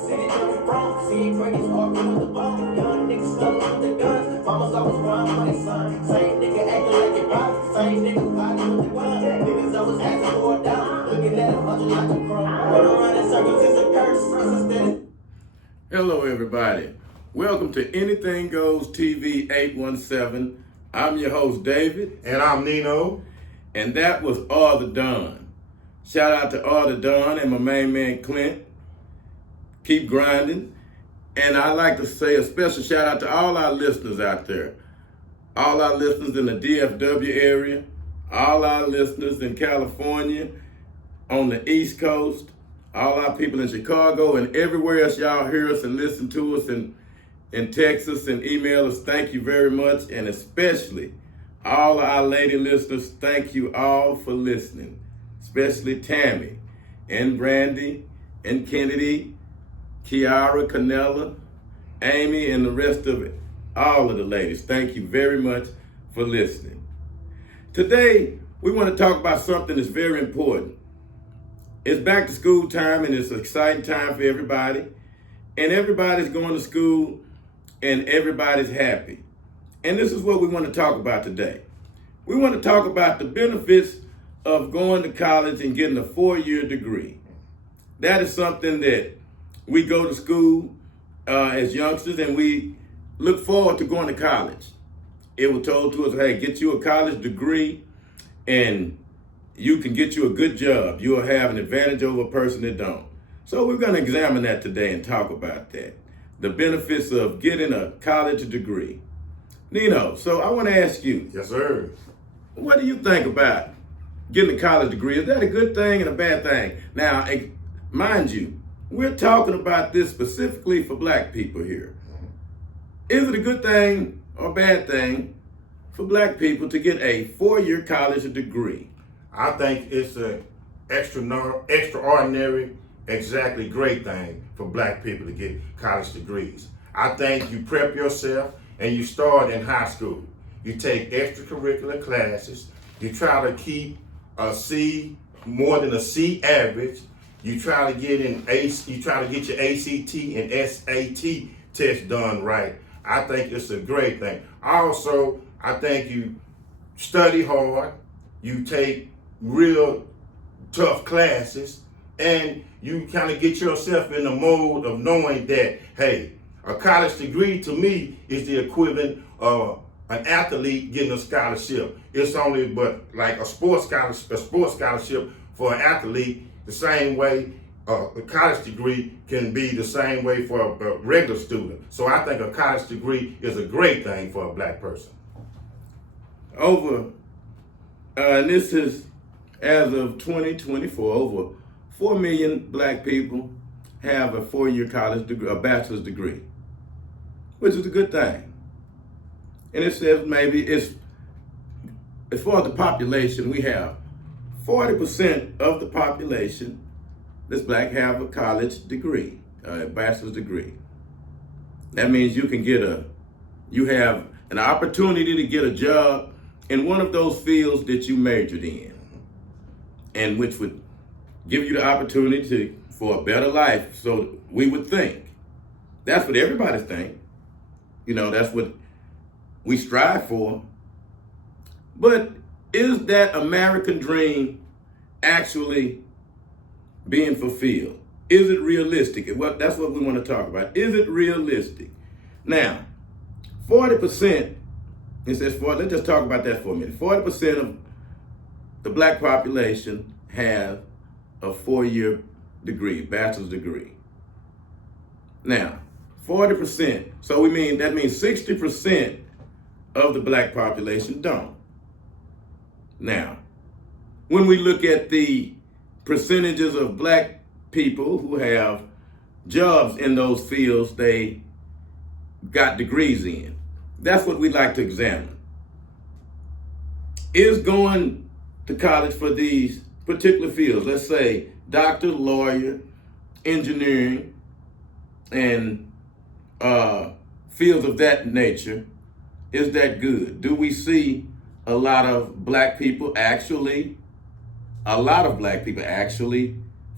city jumping from. See crackers arguing with the bone. Young niggas stuck with the guns. Mamas always crying for their son. Same nigga acting like it pop. Same nigga fighting with the gun. Niggas always asking for a dollar. Looking at a hundred like a crumb. Run around in circles is a curse. Hello, everybody. Welcome to Anything Goes TV 817. I'm your host, David. And I'm Nino. And that was All the Don. Shout out to All the Don and my main man, Clint. Keep grinding. And I'd like to say a special shout out to all our listeners out there. All our listeners in the DFW area. All our listeners in California, on the East Coast. All our people in Chicago and everywhere else y'all hear us and listen to us and text us and email us. Thank you very much. And especially all our lady listeners, thank you all for listening. Especially Tammy and Brandy and Kennedy, Kiara, Canella, Amy, and the rest of it. All of the ladies, thank you very much for listening. Today, we want to talk about something that's very important. It's back to school time and it's an exciting time for everybody. And everybody's going to school and everybody's happy. And this is what we want to talk about today. We want to talk about the benefits of going to college and getting a 4-year degree. That is something that we go to school as youngsters and we look forward to going to college. It was told to us, hey, get you a college degree and you can get you a good job. You'll have an advantage over a person that don't. So we're going to examine that today and talk about that. The benefits of getting a college degree. Nino, so I want to ask you. Yes, sir. What do you think about getting a college degree? Is that a good thing and a bad thing? Now, mind you, we're talking about this specifically for black people here. Is it a good thing or a bad thing for black people to get a 4-year college degree? I think it's an extraordinary, exactly great thing for black people to get college degrees. I think you prep yourself and you start in high school. You take extracurricular classes. You try to keep a C, more than a C average. You try to get you try to get your ACT and SAT test done right. I think it's a great thing. Also, I think you study hard. You take real tough classes, and you kind of get yourself in the mode of knowing that, hey, a college degree to me is the equivalent of an athlete getting a scholarship. It's only but like a sports scholarship for an athlete, the same way a college degree can be the same way for a regular student. So I think a college degree is a great thing for a black person. And this is as of 2024, over 4 million black people have a 4-year college degree, a bachelor's degree, which is a good thing. And it says maybe it's, as far as the population, we have 40% of the population that's black have a college degree, a bachelor's degree. That means you have an opportunity to get a job in one of those fields that you majored in, and which would give you the opportunity for a better life. So we would think. That's what everybody thinks. You know, that's what we strive for. But is that American dream actually being fulfilled? Is it realistic? Well, that's what we want to talk about. Is it realistic? Now, 40%, it says, let's just talk about that for a minute. 40% of the black population have a 4-year degree, bachelor's degree. Now, 40%, so that means 60% of the black population don't. Now, when we look at the percentages of black people who have jobs in those fields they got degrees in, that's what we'd like to examine. Is going to college for these particular fields, let's say doctor, lawyer, engineering, and fields of that nature, is that good? Do we see a lot of black people actually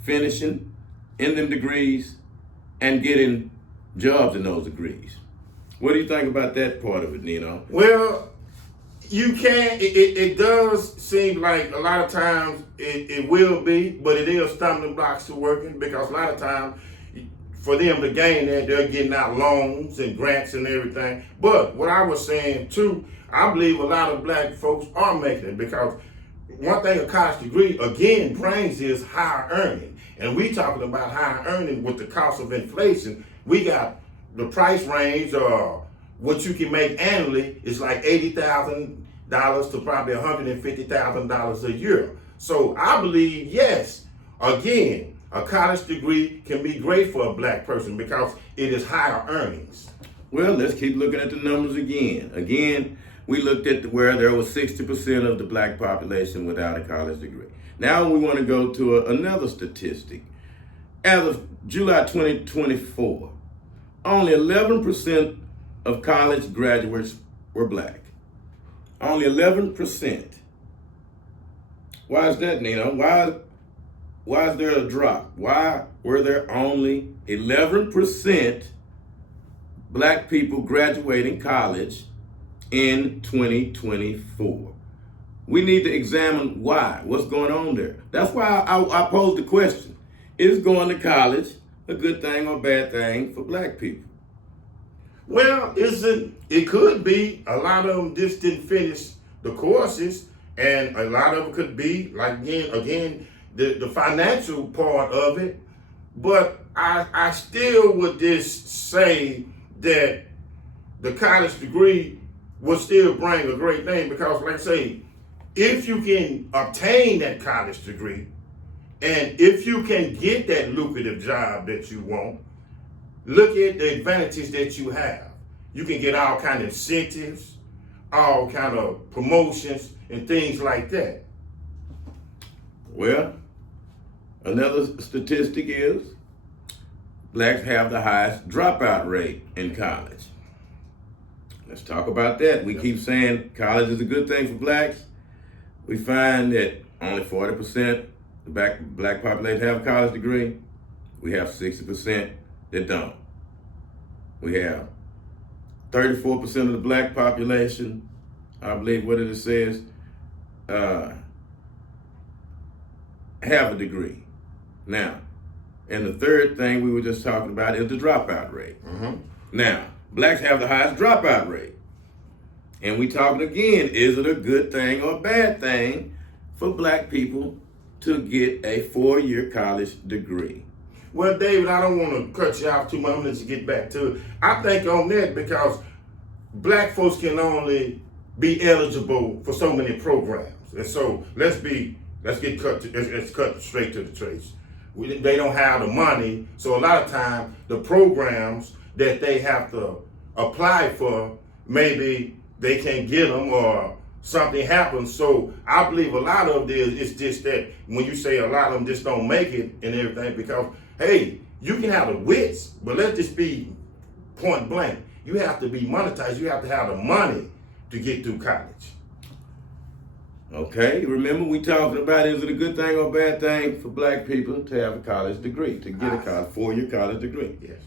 finishing in them degrees and getting jobs in those degrees. What do you think about that part of it, Nino? Well, you can. It does seem like a lot of times it will be, but it is stumbling blocks to working because a lot of times for them to gain that, they're getting out loans and grants and everything. But what I was saying too, I believe a lot of black folks are making it because one thing a college degree again brings is higher earning. And we talking about higher earning with the cost of inflation. We got the price range or what you can make annually is like $80,000 to probably $150,000 a year. So I believe, yes, again, a college degree can be great for a black person because it is higher earnings. Well, let's keep looking at the numbers again. Again, we looked at where there was 60% of the black population without a college degree. Now we want to go to another statistic. As of July 2024, only 11% of college graduates were black. Only 11%. Why is that, Nino? Why is there a drop? Why were there only 11% black people graduating college in 2024? We need to examine why. What's going on there? That's why I posed the question. Is going to college a good thing or bad thing for black people? Well, it could be a lot of them just didn't finish the courses, and a lot of them could be like again the financial part of it. But I still would just say that the college degree will still bring a great thing because, like I say, if you can obtain that college degree and if you can get that lucrative job that you want, look at the advantages that you have. You can get all kind of incentives, all kind of promotions and things like that. Well, another statistic is blacks have the highest dropout rate in college. Let's talk about that. We keep saying college is a good thing for blacks. We find that only 40% the black population have a college degree. We have 60% that don't. We have 34% of the black population, I believe what it says, have a degree. Now, and the third thing we were just talking about is the dropout rate. Mm-hmm. Now, blacks have the highest dropout rate. And we talking again, is it a good thing or a bad thing for black people to get a 4-year college degree? Well, David, I don't want to cut you off too much. I'm going to let you get back to it. I think on that because black folks can only be eligible for so many programs. And so let's cut straight to the chase. They don't have the money. So a lot of times the programs that they have to apply for, maybe they can't get them or something happens. So I believe a lot of this is just that when you say a lot of them just don't make it and everything because, hey, you can have the wits, but let's just be point blank. You have to be monetized. You have to have the money to get through college. Okay, remember we talking about is it a good thing or a bad thing for black people to have a college degree, to get a 4-year college degree? Yes.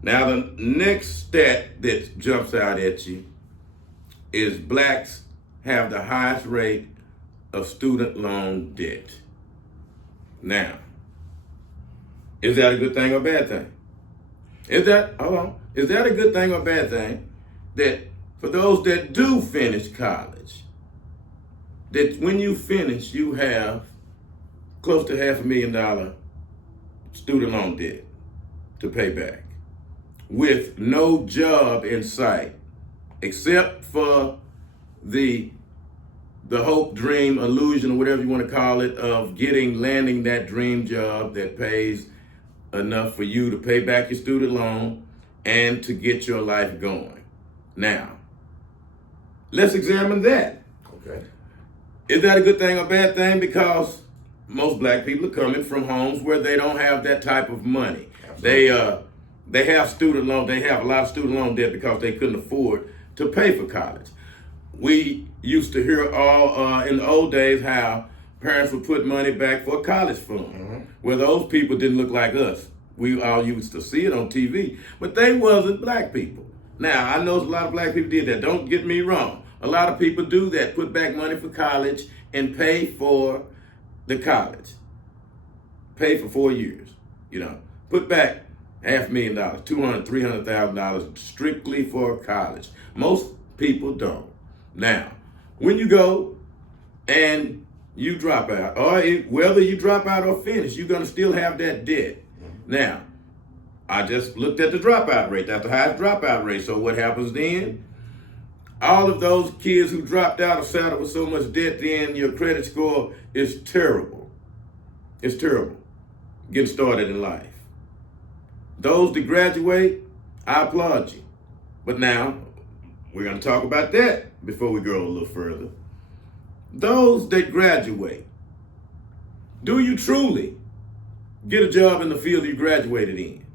Now the next stat that jumps out at you is blacks have the highest rate of student loan debt. Now, is that a good thing or a bad thing? Is that a good thing or a bad thing that for those that do finish college, that when you finish, you have close to $500,000 student loan debt to pay back with no job in sight, except for the hope, dream, illusion, or whatever you want to call it, of landing that dream job that pays enough for you to pay back your student loan and to get your life going. Now, let's examine that. Okay. Is that a good thing or bad thing? Because most black people are coming from homes where they don't have that type of money. Absolutely. They have student loan. They have a lot of student loan debt because they couldn't afford to pay for college. We used to hear in the old days how parents would put money back for a college fund. Mm-hmm. Well, those people didn't look like us. We all used to see it on TV, but they wasn't black people. Now, I know a lot of black people did that. Don't get me wrong. A lot of people do that, put back money for college and pay for the college. Pay for 4 years, Put back $500,000, $200,000, $300,000 strictly for college. Most people don't. Now, when you go and you drop out, or whether you drop out or finish, you're gonna still have that debt. Now, I just looked at the dropout rate. That's the highest dropout rate. So what happens then? All of those kids who dropped out are saddled with so much debt, then your credit score is terrible. It's terrible getting started in life. Those that graduate, I applaud you. But now, we're going to talk about that before we go a little further. Those that graduate, do you truly get a job in the field you graduated in?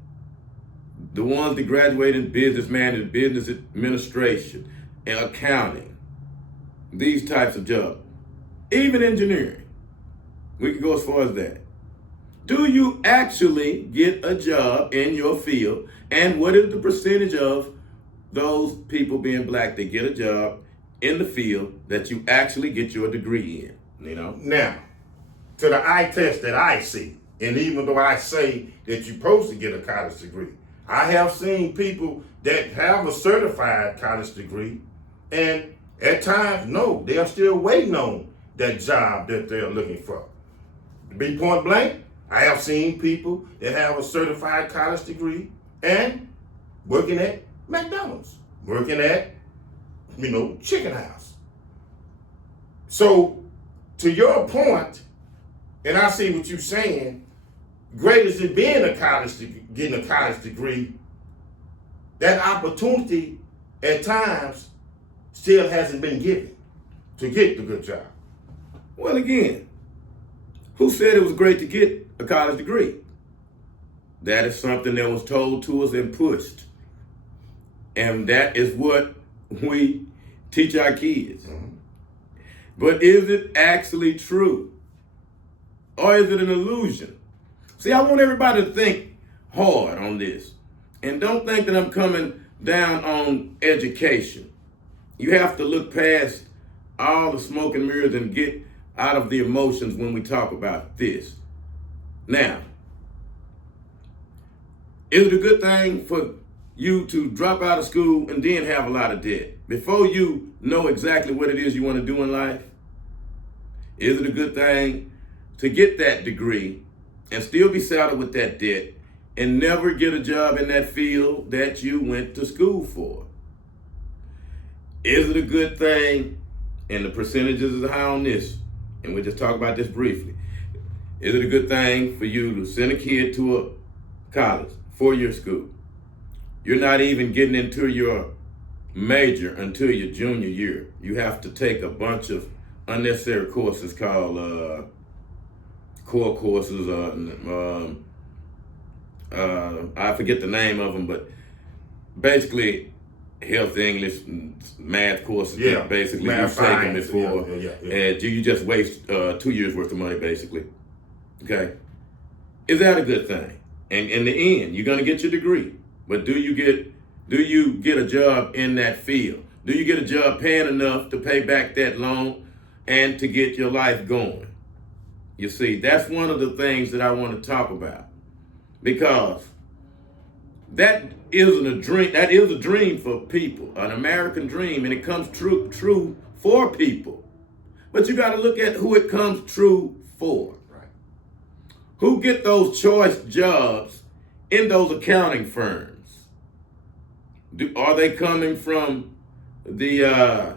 The ones that graduate in business management, business administration, and accounting, these types of jobs, even engineering. We can go as far as that. Do you actually get a job in your field? And what is the percentage of those people being black that get a job in the field that you actually get your degree in? Now, to the eye test that I see, and even though I say that you're supposed to get a college degree, I have seen people that have a certified college degree, and at times, no, they are still waiting on that job that they're looking for. To be point blank, I have seen people that have a certified college degree and working at McDonald's, working at, Chicken House. So, to your point, and I see what you're saying, great as it being getting a college degree, that opportunity at times still hasn't been given to get the good job. Well, again, who said it was great to get a college degree? That is something that was told to us and pushed. And that is what we teach our kids. Mm-hmm. But is it actually true? Or is it an illusion? See, I want everybody to think hard on this. And don't think that I'm coming down on education. You have to look past all the smoke and mirrors and get out of the emotions when we talk about this. Now, is it a good thing for you to drop out of school and then have a lot of debt before you know exactly what it is you want to do in life? Is it a good thing to get that degree and still be saddled with that debt and never get a job in that field that you went to school for? Is it a good thing, and the percentages are high on this, and we'll just talk about this briefly. Is it a good thing for you to send a kid to a college, 4-year school? You're not even getting into your major until your junior year. You have to take a bunch of unnecessary courses called core courses. I forget the name of them, but basically health, English, math courses. Yeah, basically math, you've taken science, before, and you just waste 2 years worth of money, basically. Okay, is that a good thing? And in the end, you're gonna get your degree, but do you get a job in that field? Do you get a job paying enough to pay back that loan and to get your life going? You see, that's one of the things that I want to talk about, because that isn't a dream. That is a dream for people, an American dream, and it comes true for people. But you got to look at who it comes true for. Right. Who get those choice jobs in those accounting firms? Are they coming from the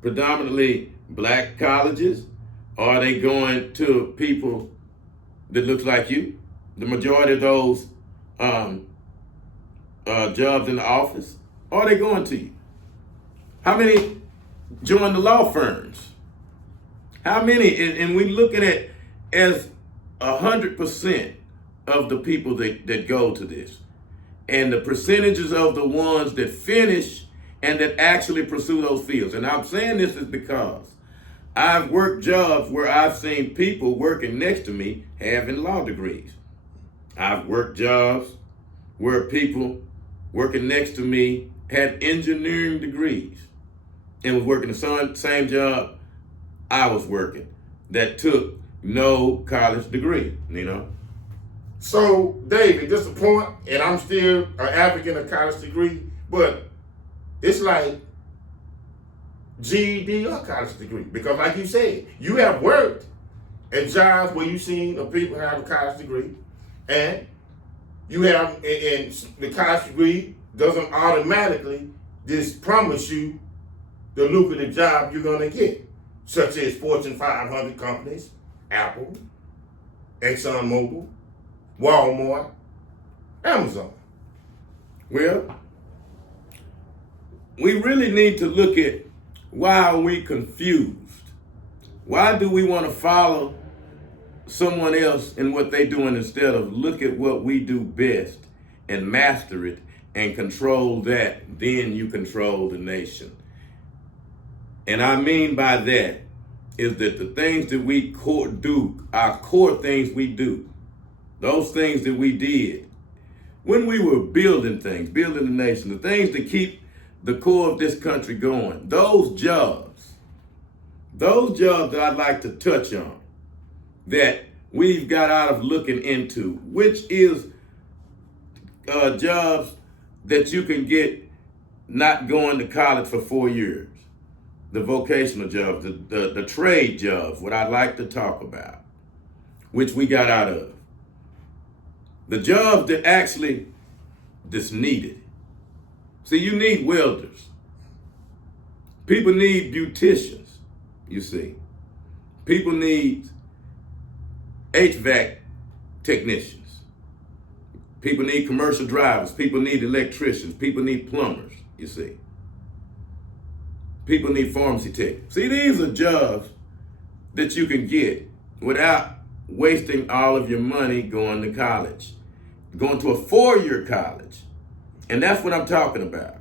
predominantly black colleges? Or are they going to people that looks like you? The majority of those jobs in the office, or are they going to you? How many join the law firms? How many? And we looking at as 100% of the people that go to this, and the percentages of the ones that finish and that actually pursue those fields. And I'm saying this is because I've worked jobs where I've seen people working next to me having law degrees. I've worked jobs where people working next to me had engineering degrees and was working the same job I was working that took no college degree, So, David, this is the point, and I'm still an advocate of college degree, but it's like GED or college degree. Because like you said, you have worked at jobs where you've seen the people have a college degree, and you have, and the college degree doesn't automatically just promise you the lucrative job you're gonna get, such as Fortune 500 companies, Apple, ExxonMobil, Walmart, Amazon. Well, we really need to look at why are we confused? Why do we want to follow someone else in what they're doing instead of look at what we do best and master it and control that? Then you control the nation. And I mean by that is that the things that we do, our core things we do, those things that we did when we were building things, building the nation, the things that keep the core of this country going, those jobs that I'd like to touch on that we've got out of looking into, which is jobs that you can get not going to college for 4 years, the vocational jobs, the trade jobs, what I'd like to talk about, which we got out of. The jobs that actually just needed. See, you need welders. People need beauticians, you see. People need HVAC technicians. People need commercial drivers. People need electricians. People need plumbers, you see. People need pharmacy tech. See, these are jobs that you can get without wasting all of your money going to college, going to a 4-year college. And that's what I'm talking about.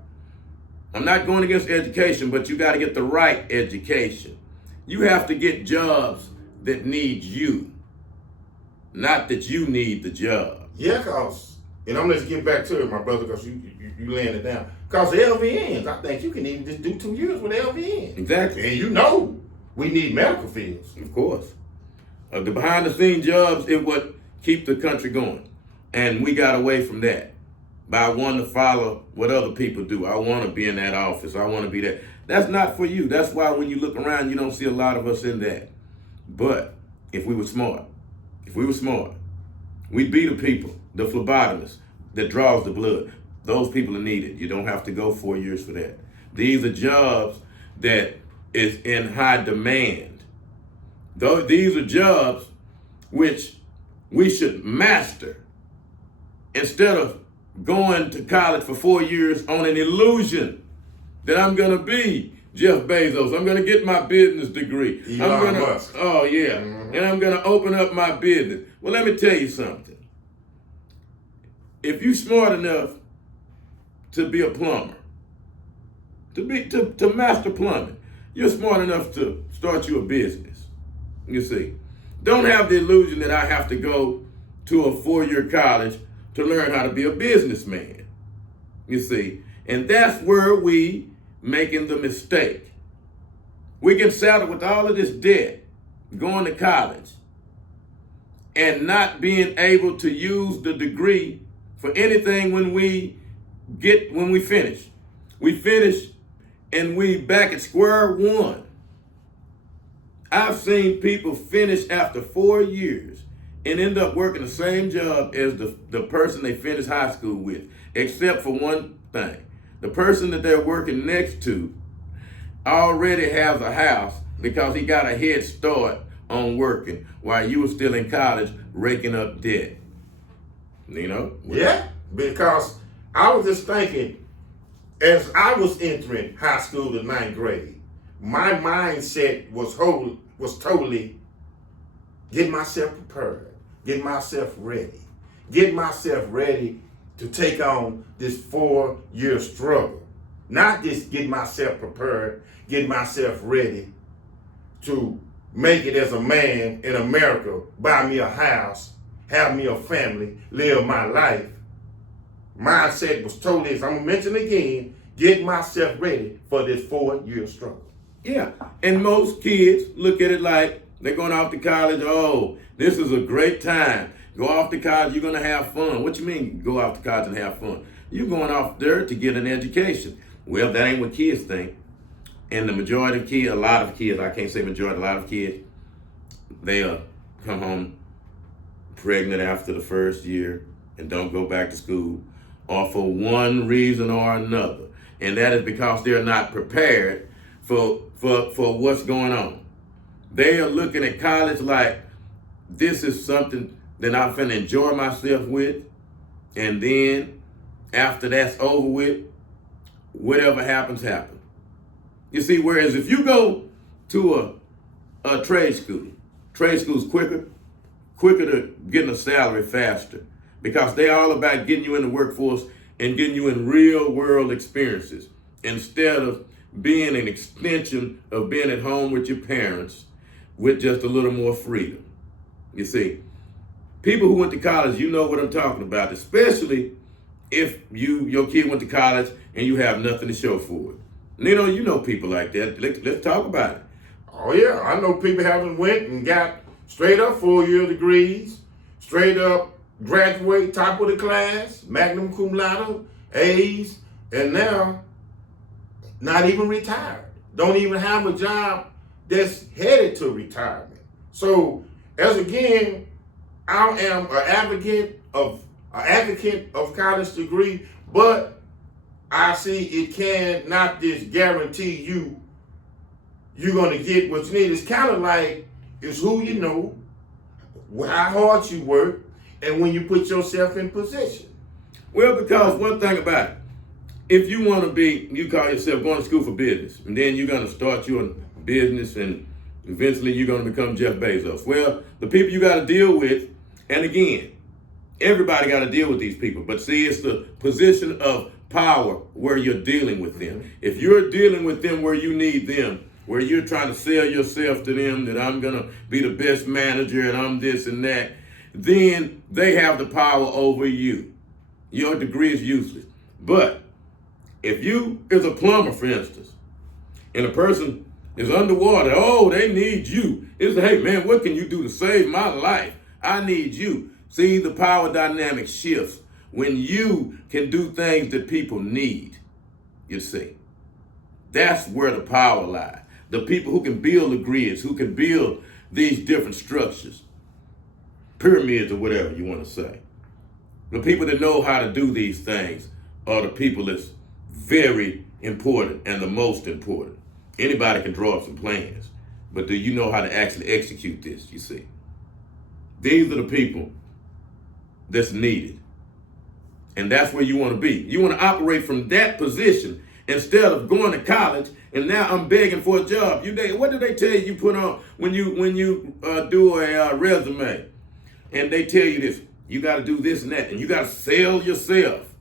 I'm not going against education, but you got to get the right education. You have to get jobs that need you, not that you need the job. Yeah, cause, and I'm gonna get back to it, my brother, because you laying it down. Cause the LVNs, I think you can even just do 2 years with LVN. Exactly. And we need medical fields. Of course. The behind the scenes jobs is what keep the country going. And we got away from that by wanting to follow what other people do. I want to be in that office. I want to be that. That's not for you. That's why when you look around, you don't see a lot of us in that. But if we were smart, we'd be the people, the phlebotomist that draws the blood. Those people are needed. You don't have to go 4 years for that. These are jobs that is in high demand. These are jobs which we should master instead of going to college for 4 years on an illusion that I'm gonna be Jeff Bezos. I'm gonna get my business degree. Elon Musk. Oh yeah, and I'm gonna open up my business. Well, let me tell you something. If you're smart enough to be a plumber, to master plumbing, you're smart enough to start you a business. You see, don't have the illusion that I have to go to a 4-year college to learn how to be a businessman. You see, and that's where we making the mistake. We get saddled with all of this debt, going to college, and not being able to use the degree for anything when we finish. We finish and we back at square one. I've seen people finish after 4 years and end up working the same job as the person they finished high school with, except for one thing. The person that they're working next to already has a house because he got a head start on working while you were still in college raking up debt. Yeah, because I was just thinking, as I was entering high school in 9th grade, my mindset was totally get myself prepared, get myself ready to take on this 4-year struggle. Not just get myself prepared, get myself ready to make it as a man in America, buy me a house have me a family, live my life. Mindset was totally, as I'm gonna mention again, get myself ready for this 4-year struggle. Yeah, and most kids look at it like they're going off to college. Oh, this is a great time. Go off to college, you're gonna have fun. What you mean go off to college and have fun? You're going off there to get an education. Well, that ain't what kids think. And the majority of kids, a lot of kids, I can't say majority, a lot of kids, they'll come home pregnant after the first year and don't go back to school, or for one reason or another. And that is because they're not prepared for what's going on. They are looking at college like this is something that I'm finna enjoy myself with, and then after that's over with, whatever happens, happens. You see, whereas if you go to a trade school's quicker to getting a salary faster, because they're all about getting you in the workforce and getting you in real world experiences instead of being an extension of being at home with your parents with just a little more freedom. You see, people who went to college, you know what I'm talking about, especially if your kid went to college and you have nothing to show for it. You know people like that. Let's talk about it. Oh yeah, I know people haven't went and got straight up 4-year degrees, straight up graduate top of the class, magna cum laude, A's, and now not even retired. Don't even have a job that's headed to retirement. So as again, I am an advocate of college degree, but I see it can not just guarantee you're gonna get what you need. It's kind of like it's who you know, how hard you work, and when you put yourself in position. Well, because one thing about it, if you want to be, you call yourself going to school for business, and then you're gonna start your business, and eventually you're gonna become Jeff Bezos. Well, the people you got to deal with, and again, everybody got to deal with these people, but see, it's the position of power where you're dealing with them. If you're dealing with them where you need them, where you're trying to sell yourself to them that I'm gonna be the best manager and I'm this and that, then they have the power over you. Your degree is useless. But if you is a plumber, for instance, and a person is underwater, oh, they need you. It's hey man, what can you do to save my life? I need you. See, the power dynamic shifts when you can do things that people need, you see. That's where the power lies. The people who can build the grids, who can build these different structures, pyramids or whatever you want to say. The people that know how to do these things are the people that's very important and the most important. Anybody can draw up some plans, but do you know how to actually execute this, you see? These are the people that's needed. And that's where you want to be. You want to operate from that position instead of going to college and now I'm begging for a job. What did they tell you put on when you do a resume? And they tell you this, you got to do this and that, and you got to sell yourself.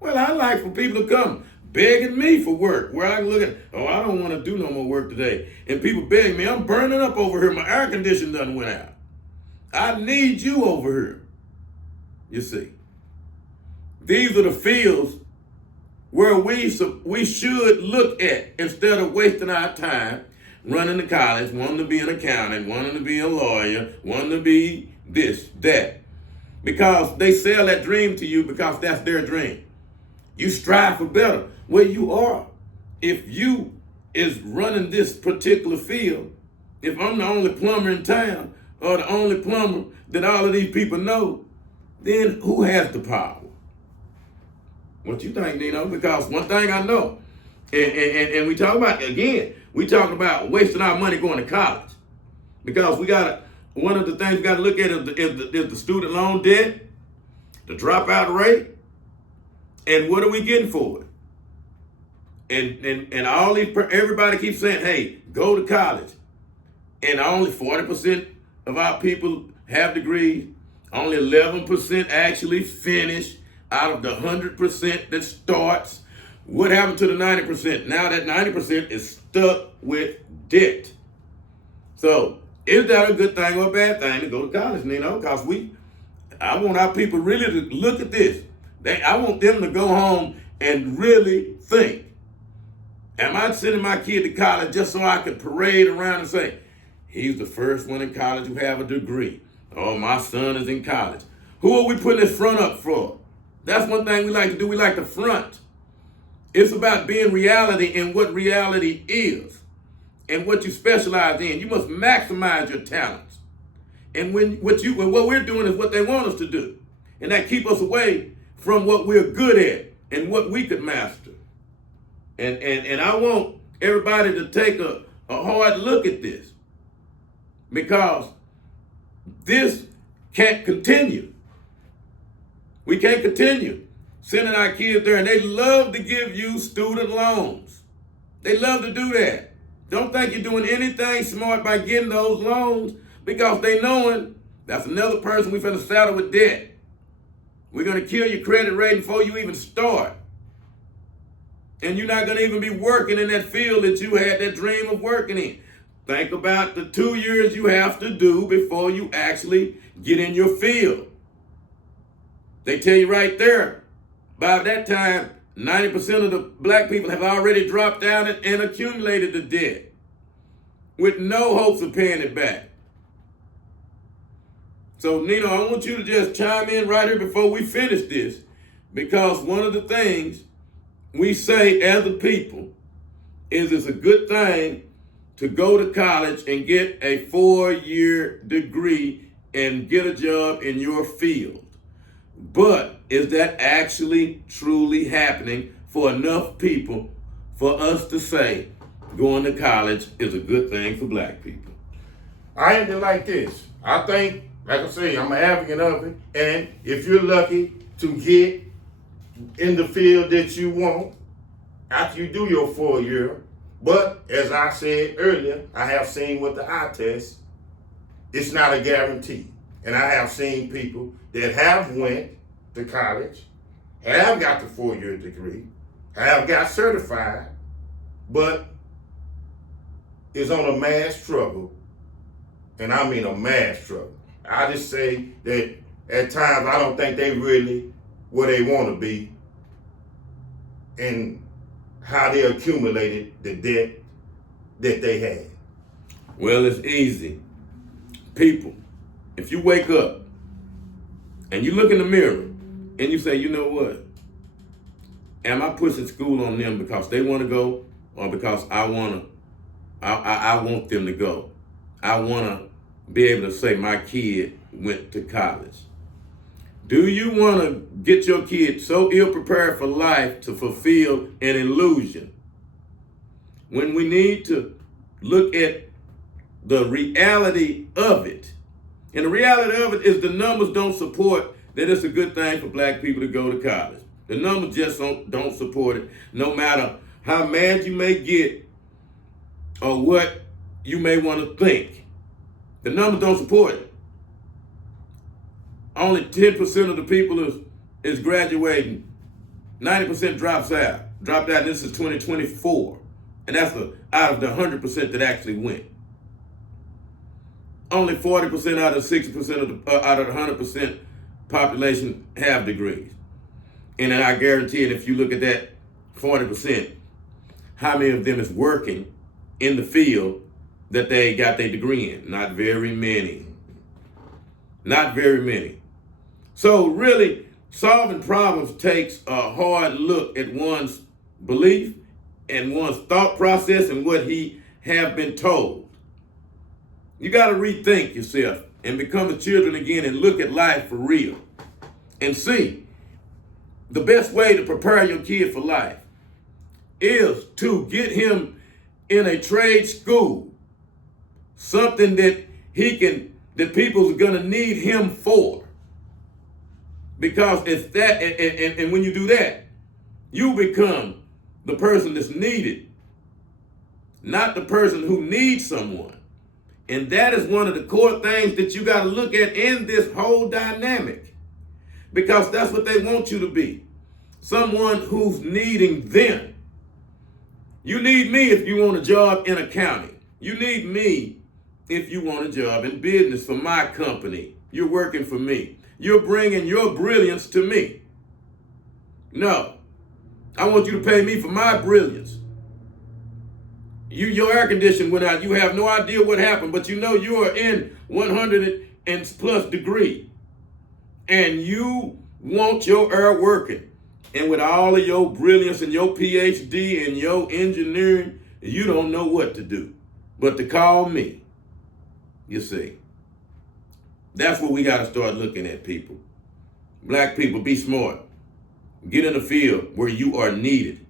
Well, I like for people to come begging me for work, where I can look at, oh, I don't want to do no more work today. And people beg me, I'm burning up over here. My air conditioner done went out. I need you over here. You see. These are the fields where we should look at instead of wasting our time running to college, wanting to be an accountant, wanting to be a lawyer, wanting to be this, that. Because they sell that dream to you because that's their dream. You strive for better where you are. If you is running this particular field, if I'm the only plumber in town or the only plumber that all of these people know, then who has the power? What you think, Nino? Because one thing I know, and we talk about, again, we talk about wasting our money going to college. Because one of the things we got to look at is the student loan debt, the dropout rate, and what are we getting for it? And all these, everybody keeps saying, hey, go to college. And only 40% of our people have degrees. Only 11% actually finish out of the 100% that starts. What happened to the 90%? Now that 90% is stuck with debt. So is that a good thing or a bad thing to go to college, Nino? Because we I want our people really to look at this. I want them to go home and really think. Am I sending my kid to college just so I could parade around and say, he's the first one in college who have a degree. Oh, my son is in college. Who are we putting this front up for? That's one thing we like to do. We like to front. It's about being reality and what reality is and what you specialize in. You must maximize your talents. And what we're doing is what they want us to do. And that keep us away from what we're good at and what we could master. And I want everybody to take a hard look at this, because this can't continue. We can't continue sending our kids there, and they love to give you student loans. They love to do that. Don't think you're doing anything smart by getting those loans, because they knowing that's another person we finna saddle with debt. We're gonna kill your credit rating before you even start. And you're not gonna even be working in that field that you had that dream of working in. Think about the 2 years you have to do before you actually get in your field. They tell you right there, by that time, 90% of the black people have already dropped out and accumulated the debt with no hopes of paying it back. So, Nino, I want you to just chime in right here before we finish this, because one of the things we say as a people is it's a good thing to go to college and get a 4-year degree and get a job in your field. But is that actually truly happening for enough people for us to say going to college is a good thing for black people? I end it like this. I think, like I say, I'm an advocate of it. And if you're lucky to get in the field that you want after you do your 4-year, but as I said earlier, I have seen with the eye test, it's not a guarantee. And I have seen people that have went to college, have got the 4-year degree, have got certified, but is on a mad struggle. And I mean a mad struggle. I just say that at times I don't think they really where they want to be and how they accumulated the debt that they had. Well, it's easy. People, if you wake up and you look in the mirror and you say, you know what? Am I pushing school on them because they want to go, or because I want them to go? I want to be able to say my kid went to college. Do you want to get your kid so ill prepared for life to fulfill an illusion, when we need to look at the reality of it? And the reality of it is the numbers don't support that it's a good thing for black people to go to college. The numbers just don't support it, no matter how mad you may get or what you may want to think. The numbers don't support it. Only 10% of the people is graduating. 90% dropped out, and this is 2024. And that's out of the 100% that actually went. Only 40% out of 60% out of the 100% population have degrees. And then I guarantee it, if you look at that 40%, how many of them is working in the field that they got their degree in? Not very many. Not very many. So really, solving problems takes a hard look at one's belief and one's thought process and what he have been told. You got to rethink yourself and become a children again and look at life for real. And see, the best way to prepare your kid for life is to get him in a trade school, something that that people's gonna need him for. Because it's that, and when you do that, you become the person that's needed, not the person who needs someone. And that is one of the core things that you got to look at in this whole dynamic, because that's what they want you to be, someone who's needing them. You need me if you want a job in accounting. You need me if you want a job in business for my company. You're working for me. you're bringing your brilliance to me. No. I want you to pay me for my brilliance. Your air conditioning went out. You have no idea what happened, but you know you are in 100 and plus degree. And you want your air working. And with all of your brilliance and your PhD and your engineering, you don't know what to do but to call me. You see. That's what we got to start looking at, people. Black people, be smart. Get in the field where you are needed.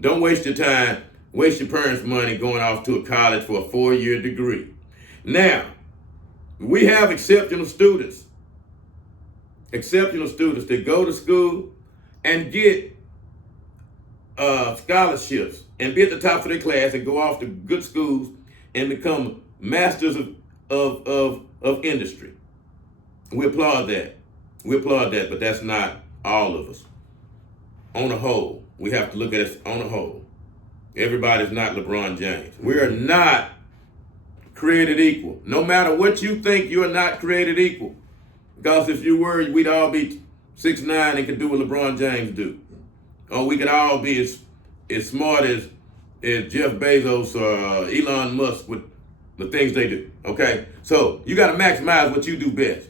Don't waste your time, waste your parents' money going off to a college for a 4-year degree. Now, we have exceptional students. Exceptional students that go to school and get scholarships and be at the top of their class and go off to good schools and become masters of industry. We applaud that. We applaud that, but that's not all of us. On the whole, we have to look at it on the whole. Everybody's not LeBron James. We are not created equal. No matter what you think, you are not created equal. Because if you were, we'd all be 6'9" and could do what LeBron James do. Or we could all be as smart as Jeff Bezos or Elon Musk with the things they do. Okay? So you got to maximize what you do best.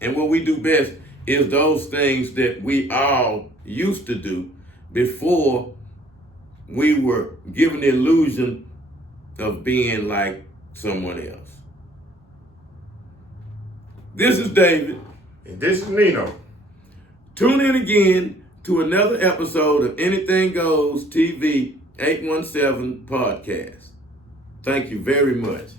And what we do best is those things that we all used to do before we were given the illusion of being like someone else. This is David. And this is Nino. Tune in again to another episode of Anything Goes TV 817 podcast. Thank you very much.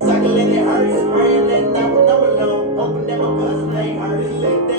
Cycling it hurts, praying that I will never know. Hoping that my cousin ain't hurt.